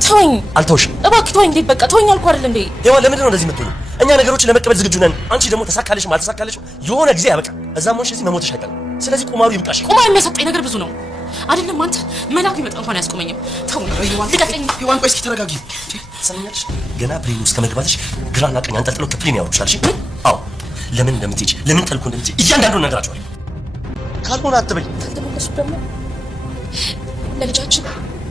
ተወኝ። አልተውሽም። እባክህ ተወኝ። እንዴት በቃ ተወኝ አልኩህ አይደል እንዴ? ሔዋን ለምንድን ነው እንደዚህ የምትሆኚው? እኛ ነገሮችን ለመቀበል ዝግጁ ነን። አንቺ ደግሞ ተሳካለሽም አልተሳካለሽም የሆነ ጊዜ ያበቃል። እዛም ሆንሽ እዚህ መሞትሽ አይቀርም። ስለዚህ ቁማሩ ይብቃሽ። ቁማር የሚያሰጠኝ ነገር ብዙ ነው አይደለም። አንተ መላኩ ይመጣ እንኳን አያስቆመኝም። ተው ልቀቀኝ። ሔዋን ቆይ እስኪ ተረጋጊ። ሰምኛለሽ? ገና ፕሌን ውስጥ ከመግባትሽ ግራና ቀኝ አንጠልጥለው ከፕሌን ያወሩሻል። እሺ? አዎ። ለምን እንደምትሄጂ ለምን ጠልኮ እንደምትሄጂ እያንዳንዱን ነገራቸዋለሁ። ካልሆነ አትበይ። ካልተመለሱ ደግሞ ለልጃችን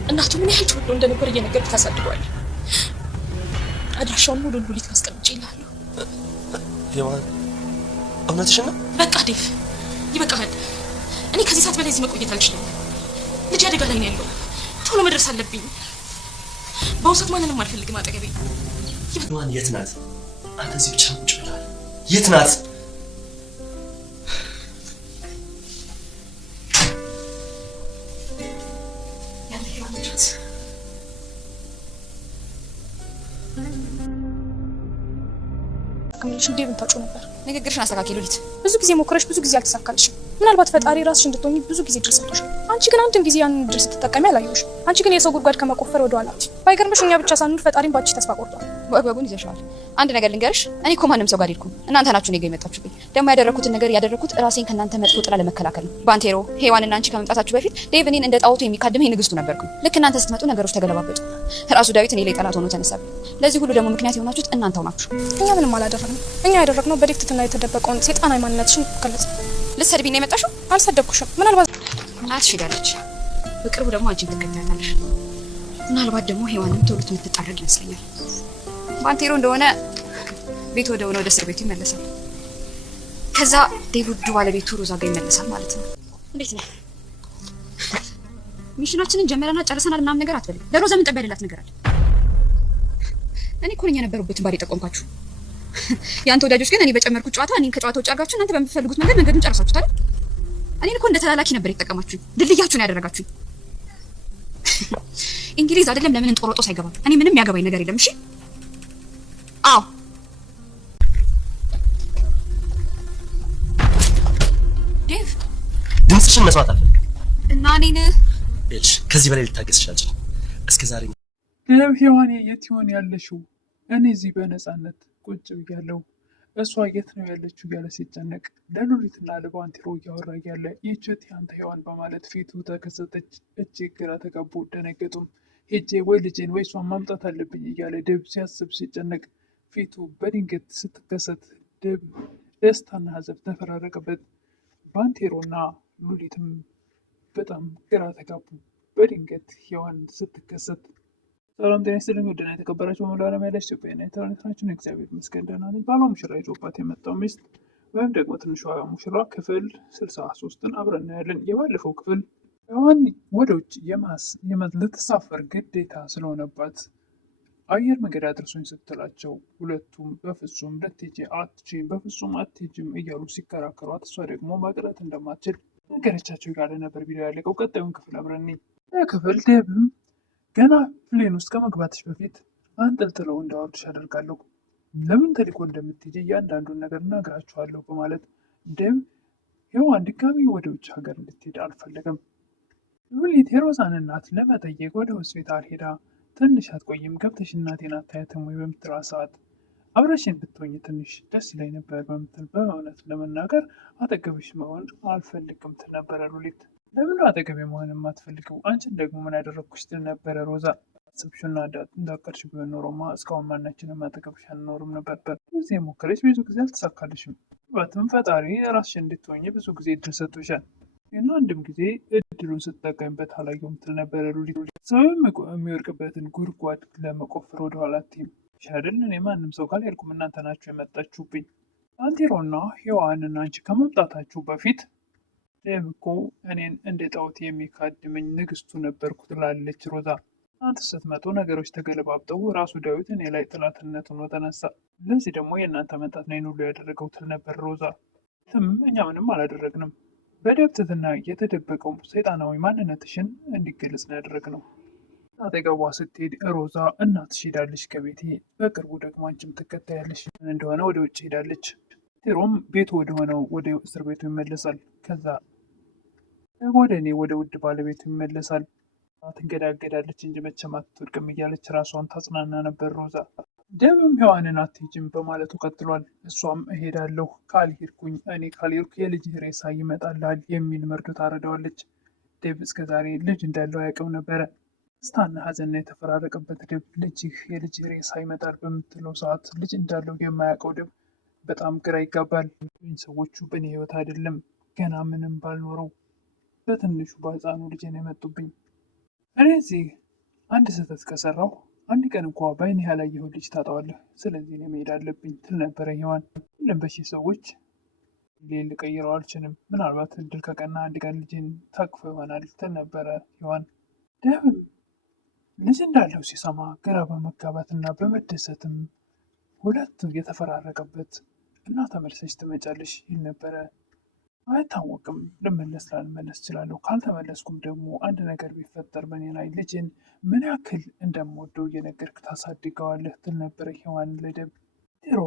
እናቱ ምን ያህል ትወደው እንደነበር እየነገርኩት ታሳድገዋለህ። አድራሻውን ሙሉ ሉሊት አስቀምጬ እልሃለሁ። ሔዋን እውነትሽን ነው? በቃ ዴቭ ይበቃሃል። እኔ ከዚህ ሰዓት በላይ እዚህ መቆየት አልችልም። ልጅ አደጋ ላይ ነው ያለው። ቶሎ መድረስ አለብኝ። በውሰት ማንንም አልፈልግም አጠገቤ። ሔዋን የት ናት? አንተ እዚህ ብቻ ቁጭ ብለሃል። የት ናት? ከመልሽ እንዴ ብንታጩ ነበር። ንግግርሽን አስተካክል ሉሊት። ብዙ ጊዜ ሞክረሽ ብዙ ጊዜ አልተሳካልሽም። ምናልባት ፈጣሪ ራስሽ እንድትሆኚ ብዙ ጊዜ ድረስ ሰጥቶሻል። አንቺ ግን አንድም ጊዜ ያንን ድረስ ስትጠቀሚ አላየሁሽ። አንቺ ግን የሰው ጉድጓድ ከመቆፈር ወደ ኋላ። ባይገርምሽ እኛ ብቻ ሳንኖር ፈጣሪም ባንቺ ተስፋ ቆርጧል። ወግወጉን ይዘሻል። አንድ ነገር ልንገርሽ፣ እኔ እኮ ማንም ሰው ጋር ሄድኩም። እናንተ ናችሁ እኔ ጋር የመጣችሁብኝ። ደግሞ ያደረኩትን ነገር ያደረኩት ራሴን ከእናንተ መጥፎ ጥላ ለመከላከል ነው። ባንቴሮ ሔዋንና አንቺ ከመምጣታችሁ በፊት ዴቭ እኔን እንደ ጣዖቱ የሚካድመኝ ንግስቱ ነበርኩኝ። ልክ እናንተ ስትመጡ ነገሮች ተገለባበጡ። ራሱ ዳዊት እኔ ላይ ጠላት ሆኖ ተነሳብኝ። ለዚህ ሁሉ ደግሞ ምክንያት የሆናችሁት እናንተው ናችሁ። እኛ ምንም አላደረግንም። እኛ ያደረግነው በዲክትትና የተደበቀውን ሴጣናዊ ማንነትሽን ገለጽ። ልትሰድቢኝ ነው የመጣሽው? አልሰደብኩሽም። ምናልባት አትሽዳለች። በቅርቡ ደግሞ አንቺን ትከታያለሽ። ምናልባት ደግሞ ሔዋንም ቶሎ የምትጣረግ ይመስለኛል። ባንቴሮ እንደሆነ ቤት ወደ ሆነ ወደ እስር ቤቱ ይመለሳል። ከዛ ዴቭ ውዱ ባለቤቱ ሮዛ ጋር ይመለሳል ማለት ነው። እንዴት ነው ሚሽናችንን ጀመረና ጨርሰናል ምናምን ነገር አትበል። ለሮዛ ምን ጠብ ያደላት ነገር አለ? እኔ እኮ ነኝ የነበሩበትን ባሪ ጠቆምኳችሁ። ያንተ ወዳጆች ግን እኔ በጨመርኩት ጨዋታ እኔን ከጨዋታው ውጭ አድርጋችሁ እናንተ በምትፈልጉት መንገድ መንገዱን ጨርሳችሁታል። እኔን እኮ እንደ ተላላኪ ነበር የተጠቀማችሁኝ። ድልድያችሁን ያደረጋችሁኝ። እንግሊዝ አይደለም ለምን እንጦሮጦስ አይገባም። እኔ ምንም ያገባኝ ነገር የለም። እሺ አዎ ዴቭ ድምፅሽን መስማት አልፈልግም። እና እኔን እልሽ ከዚህ በላይ ልታገስሽ አልችልም። እስከ ዛሬ ዴቭ ሔዋን የት ይሆን ያለሽው? እኔ እዚህ በነፃነት ቁጭ ብያለሁ። እሷ የት ነው ያለችው እያለ ሲጨነቅ ለሉሊትና ለባንቴሮ እያወራ እያለ ይህችት ያንተ ሔዋን በማለት ፊቱ ተከሰተች። እጅግ ግራ ተጋቡ፣ ደነገጡም። ሄጄ ወይ ልጄን ወይ እሷን ማምጣት አለብኝ እያለ ዴቭ ሲያስብ ሲጨነቅ ፊቱ በድንገት ስትከሰት ዴቭ ደስታና ሐዘን ተፈራረቀበት። ባንቴሮና ሉሊትም በጣም ግራ ተጋቡ። በድንገት ሔዋን ስትከሰት ሰላም ጤና ይስጥልኝ። ውድና የተከበራችሁ በመላው ዓለም ያላችሁ ኢትዮጵያውያን ኢንተርኔታችን እግዚአብሔር ይመስገን ደህና ነኝ። ባሏ ሙሽራ ይዞባት የመጣው ሚስት ወይም ደግሞ ትንሿ ሙሽራ ክፍል 63ን አብረን እናያለን። የባለፈው ክፍል ሔዋን ወደ ውጭ ልትሳፈር ግዴታ ስለሆነባት አየር መንገድ አድርሶኝ ስትላቸው ሁለቱም በፍጹም ልትሄጂ አትችይም፣ በፍጹም አትሄጂም እያሉ ሲከራከሯት እሷ ደግሞ መቅረት እንደማትችል ነገረቻቸው እያለ ነበር ቪዲዮ ያለቀው። ቀጣዩን ክፍል አብረን ክፍል ዴቭም ገና ፕሌን ውስጥ ከመግባትሽ በፊት አንጠልጥለው እንዳወርድሽ አደርጋለሁ፣ ለምን ተልኮ እንደምትሄጂ እያንዳንዱን ነገር እናግራችኋለሁ በማለት ዴቭ ሔዋን ድጋሚ ወደ ውጭ ሀገር እንድትሄድ አልፈለገም። ሉሊት የሮዛን እናት ለመጠየቅ ወደ ሆስፒታል ሄዳ ትንሽ አትቆይም፣ ገብተሽ እናቴን አታያትም ወይ በምትላት ሰዓት አብረሽን ብትሆኝ ትንሽ ደስ ይለኝ ነበር በምትል በእውነት ለመናገር አጠገብሽ መሆን አልፈልግም ትል ነበረ ሉሊት። ለምን አጠገቤ መሆን የማትፈልጊው? አንቺን ደግሞ ምን ያደረግኩሽ ትል ነበረ ሮዛ። አስብሽና እንዳቀርሽ ቢሆን ኖሮማ እስካሁን ማናችንም አጠገብሽ አንኖርም ነበር። ብዙ ሞከረች፣ ብዙ ጊዜ አልተሳካልሽም። ባትም ፈጣሪ ራስሽን እንድትሆኝ ብዙ ጊዜ እድል ሰጥቶሻል እና አንድም ጊዜ እድሉን ስትጠቀምበት አላየሁም ትል ነበረ ሉሊት። ሰው የሚወርቅበትን ጉድጓድ ለመቆፈር ወደኋላ አትይም አይደል? እኔ ማንም ሰው ጋር አልሄድኩም፣ እናንተ ናችሁ የመጣችሁብኝ። ባንቴሮና ሔዋንና አንቺ ከመምጣታችሁ በፊት ዴቭ እኮ እኔን እንደ ጣዖት የሚካድመኝ ንግስቱ ነበርኩ ትላለች ሮዛ። እናንተ ስትመጡ ነገሮች ተገለባብጠው ራሱ ዳዊት እኔ ላይ ጥላትነት ሆኖ ተነሳ። ለዚህ ደግሞ የእናንተ መምጣት ነው ሁሉ ያደረገው ትል ነበር ሮዛ። እኛ ምንም አላደረግንም፣ በደብትትና የተደበቀው ሰይጣናዊ ማንነትሽን እንዲገለጽ ነው ያደረግነው። አጠገቧ ስትሄድ ሮዛ እናትሽ ሄዳለች ከቤቴ፣ በቅርቡ ደግሞ አንቺም ትከታያለሽ እንደሆነ ወደ ውጭ ሄዳለች። ቴሮም ቤቱ ወደሆነው ወደ እስር ቤቱ ይመለሳል። ከዛ ወደ እኔ ወደ ውድ ባለቤቱ ይመለሳል። ትንገዳገዳለች እንጂ መቼም አትወድቅም እያለች ራሷን ታጽናና ነበር ሮዛ። ደብም ሔዋንን አትሄጂም በማለቱ ቀጥሏል። እሷም እሄዳለሁ፣ ካልሄድኩኝ እኔ ካልሄድኩ የልጅህ ሬሳ ይመጣልሃል የሚል መርዶ ታረዳዋለች። ደብ እስከዛሬ ልጅ እንዳለው አያውቅም ነበረ። ደስታና ሐዘንና የተፈራረቀበት ደብ የልጅህ ሬሳ ይመጣል በምትለው ሰዓት ልጅ እንዳለው የማያውቀው ደብ በጣም ግራ ይጋባል። ሰዎቹ በእኔ ህይወት አይደለም ገና ምንም ባልኖረው በትንሹ በህፃኑ ልጅ ነው የመጡብኝ። እኔ እዚህ አንድ ስህተት ከሰራሁ አንድ ቀን እንኳ በአይኔ ያላየሁት ልጅ ታጣዋለህ፣ ስለዚህ እኔ መሄድ አለብኝ ትል ነበረ ሔዋን። ሁሉም በሺህ ሰዎች ልቀይረው አልችልም፣ ምናልባት እድል ከቀና አንድ ቀን ልጅን ታቅፎ ይሆናል ትል ነበረ ሔዋን። ደብም ልጅ እንዳለው ሲሰማ ግራ በመጋባትና በመደሰትም ሁለቱ የተፈራረቀበት እና ተመልሰሽ ትመጫለሽ ይል ነበረ። አይታወቅም፣ ልመለስ ላልመለስ እችላለሁ፣ ካልተመለስኩም ደግሞ አንድ ነገር ቢፈጠር በእኔ ላይ ልጅን ምን ያክል እንደምወደው እየነገርክ ታሳድገዋለህ ትል ነበረ ሔዋን ለደብ። ቴሮ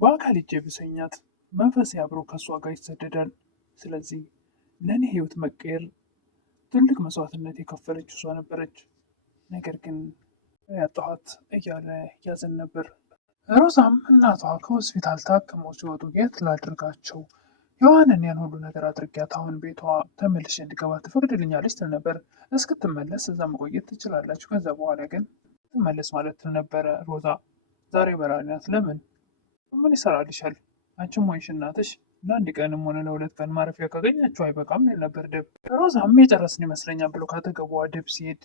በአካል እጄ ብሰኛት መንፈሴ አብሮ ከእሷ ጋር ይሰደዳል። ስለዚህ ለእኔ ህይወት መቀየር ትልቅ መስዋዕትነት የከፈለች እሷ ነበረች። ነገር ግን ያጣኋት እያለ ያዘን ነበር። ሮዛም እናቷ ከሆስፒታል ታክመው ሲወጡ የት ላድርጋቸው? ሔዋንን ያን ሁሉ ነገር አድርጊያት አሁን ቤቷ ተመልሼ እንድገባ ትፈቅድልኛለች ትል ነበር። እስክትመለስ እዛ መቆየት ትችላላችሁ፣ ከዛ በኋላ ግን ትመለስ ማለት ትል ነበረ ሮዛ። ዛሬ በራሪ ናት። ለምን? ምን ይሰራልሻል? አንቺም ሆንሽ እናትሽ ለአንድ ቀንም ሆነ ለሁለት ቀን ማረፊያ ካገኛችሁ አይበቃም ይል ነበር ደብ። ሮዛም የጨረስን ይመስለኛል ብሎ ካጠገቧ ደብ ሲሄድ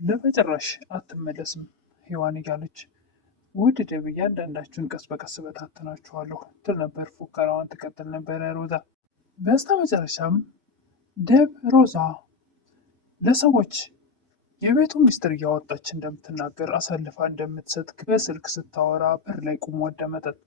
ለመጨረሻ አትመለስም ሔዋን እያለች ውድ ደብ እያንዳንዳችሁን ቀስ በቀስ በታተናችኋለሁ ትል ነበር። ፉከራዋን ትቀጥል ነበረ ሮዛ። በስተ መጨረሻም ደብ ሮዛ ለሰዎች የቤቱ ሚስጥር እያወጣች እንደምትናገር አሳልፋ እንደምትሰጥ በስልክ ስታወራ በር ላይ ቁሞ አዳመጣት።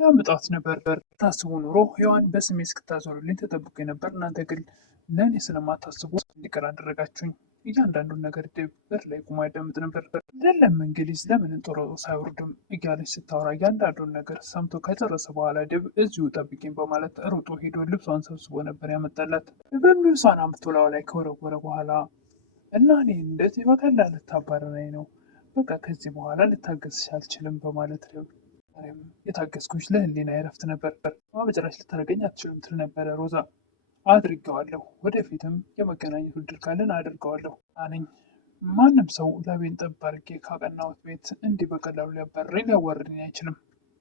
ያምጣት ነበር። ታስቡ ኑሮ ሔዋን በስሜ እስክታዞሩልኝ ተጠብቆ ነበር። እናንተ ግን ለእኔ ስለማታስቡ እንዲቀር አደረጋችሁኝ። እያንዳንዱን ነገር ደብ በር ላይ ቁሞ ያዳምጥ ነበር። ለለም እንግሊዝ ለምን እንጦሮጦስ አይወርድም እያለች ስታወራ እያንዳንዱን ነገር ሰምቶ ከጨረሰ በኋላ ደብ እዚሁ ጠብቂኝ በማለት ሮጦ ሄዶ ልብሷን ሰብስቦ ነበር ያመጣላት። ደብም ልብሷን አምጥቶ ላዩ ላይ ከወረወረ በኋላ እና እኔ እንደዚህ በቀላል ልታባረረኝ ነው? በቃ ከዚህ በኋላ ልታገስሽ አልችልም በማለት ደብ የታገስኩሽ ለህሊና እረፍት ነበር፣ በጭራሽ ልታደርገኝ አትችልም ትል ነበረ ሮዛ። አድርገዋለሁ፣ ወደፊትም የመገናኘት እድል ካለን አድርገዋለሁ አነኝ። ማንም ሰው ላቤን ጠብ አድርጌ ካቀናሁት ቤት እንዲህ በቀላሉ ሊያባርረኝ ሊያዋርደኝ አይችልም።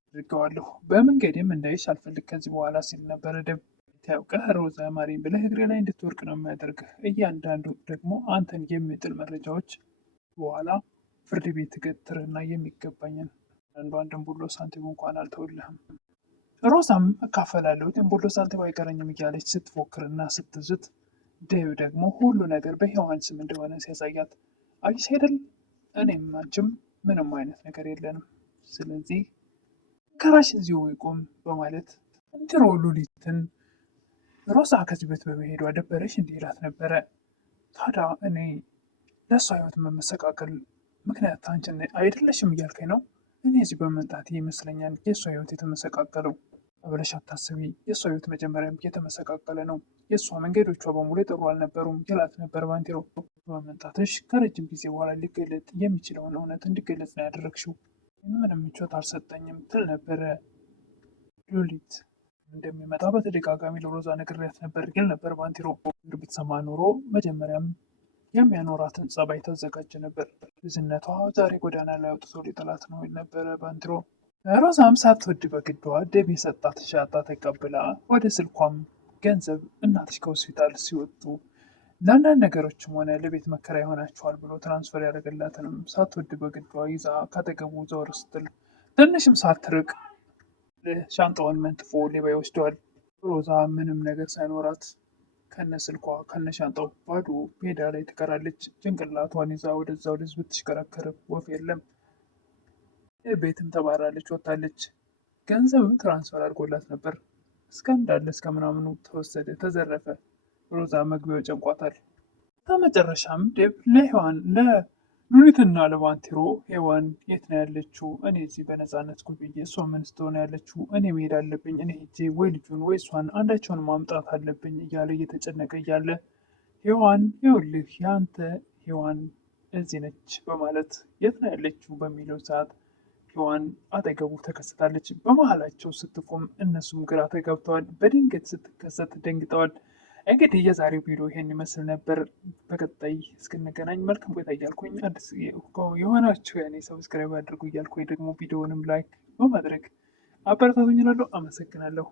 አድርገዋለሁ፣ በመንገዴም እንዳይሽ አልፈልግ ከዚህ በኋላ ሲል ነበረ ደብ። ታውቀህ ሮዛ ማሪኝ ብለህ እግሬ ላይ እንድትወርቅ ነው የሚያደርግህ። እያንዳንዱ ደግሞ አንተን የሚጥል መረጃዎች በኋላ ፍርድ ቤት ገትርና የሚገባኝን አንዷን ድንቡሎ ሳንቲም እንኳን አልተውልህም። ሮዛም እካፈላለሁ ድንቡሎ ሳንቲም አይቀረኝም እያለች ስትፎክርና ስትዝት፣ ደብ ደግሞ ሁሉ ነገር በሔዋን ስም እንደሆነ ሲያሳያት፣ አይሽ አይደል እኔም አንቺም ምንም አይነት ነገር የለንም፣ ስለዚህ ከራሽ እዚሁ ይቁም በማለት እንድሮ ሉሊትን ሮዛ ከዚህ ቤት በመሄዷ ደበረሽ እንዲህ ይላት ነበረ። ታዲያ እኔ ለእሷ ህይወት መመሰቃቀል ምክንያት አንቺ አይደለሽም እያልከኝ ነው? እኔ እዚህ በመምጣቴ ይመስለኛል የእሷ ህይወት የተመሰቃቀለው ብለሽ አታስቢ። የእሷ ህይወት መጀመሪያም የተመሰቃቀለ ነው። የእሷ መንገዶቿ በሙሉ የጥሩ አልነበሩም ይላት ነበር ባንቴሮ። በመምጣትሽ ከረጅም ጊዜ በኋላ ሊገለጥ የሚችለውን እውነት እንዲገለጽ ነው ያደረግሽው። ምንም ምቾት አልሰጠኝም ትል ነበረ ሉሊት። እንደሚመጣ በተደጋጋሚ ለሮዛ ነግሬያት ነበር ይል ነበር ባንቴሮ። ብትሰማ ኖሮ መጀመሪያም የሚያኖራትን ጸባይ ተዘጋጀ ነበር። ብዝነቷ ዛሬ ጎዳና ላይ አውጥቶ ሊጥላት ነው ይል ነበረ ባንቴሮ። ሮዛም ሳትወድ በግዷ ደብ የሰጣት ሻጣ ተቀብላ ወደ ስልኳም ገንዘብ እናትሽ ከሆስፒታል ሲወጡ ለአንዳንድ ነገሮችም ሆነ ለቤት መከራያ ይሆናቸዋል ብሎ ትራንስፈር ያደረገላትንም ሳትወድ በግዷ ይዛ ካጠገቡ ዘወር ስትል ትንሽም ሳትርቅ ሻንጣውን መንጥፎ ሌባ ይወስደዋል። ሮዛ ምንም ነገር ሳይኖራት ከነ ስልኳ ከነ ሻንጣው ባዶ ሜዳ ላይ ትቀራለች። ጭንቅላቷን ይዛ ወደዛ ወደዚህ ብትሽከረከር ወፍ የለም። ቤትም ተባራለች፣ ወጣለች። ገንዘብም ትራንስፈር አድርጎላት ነበር። እንዳለ እስከ ምናምኑ ተወሰደ፣ ተዘረፈ። ሮዛ መግቢያው ጨንቋታል። በመጨረሻም ደብ ለሔዋን ለሉሊትና ለባንቴሮ ሔዋን የት ነው ያለችው? እኔ እዚህ በነፃነት ጉብዬ እሷ ምን ስትሆን ያለችው? እኔ መሄድ አለብኝ። እኔ ሄጄ ወይ ልጁን ወይ እሷን አንዳቸውን ማምጣት አለብኝ እያለ እየተጨነቀ እያለ ሔዋን ይኸውልህ የአንተ ሔዋን እዚህ ነች በማለት የት ነው ያለችው በሚለው ሰዓት ሔዋን አጠገቡ ተከስታለች። በመሀላቸው ስትቆም እነሱም ግራ ተገብተዋል። በድንገት ስትከሰት ደንግጠዋል። እንግዲህ የዛሬው ቪዲዮ ይሄን ይመስል ነበር። በቀጣይ እስክንገናኝ መልካም ቆይታ እያልኩኝ አዲስ የሆናችሁ ያኔ ሰብስክራይብ አድርጉ እያልኩኝ ደግሞ ቪዲዮውንም ላይክ በማድረግ አበረታቱኝ እላለሁ። አመሰግናለሁ።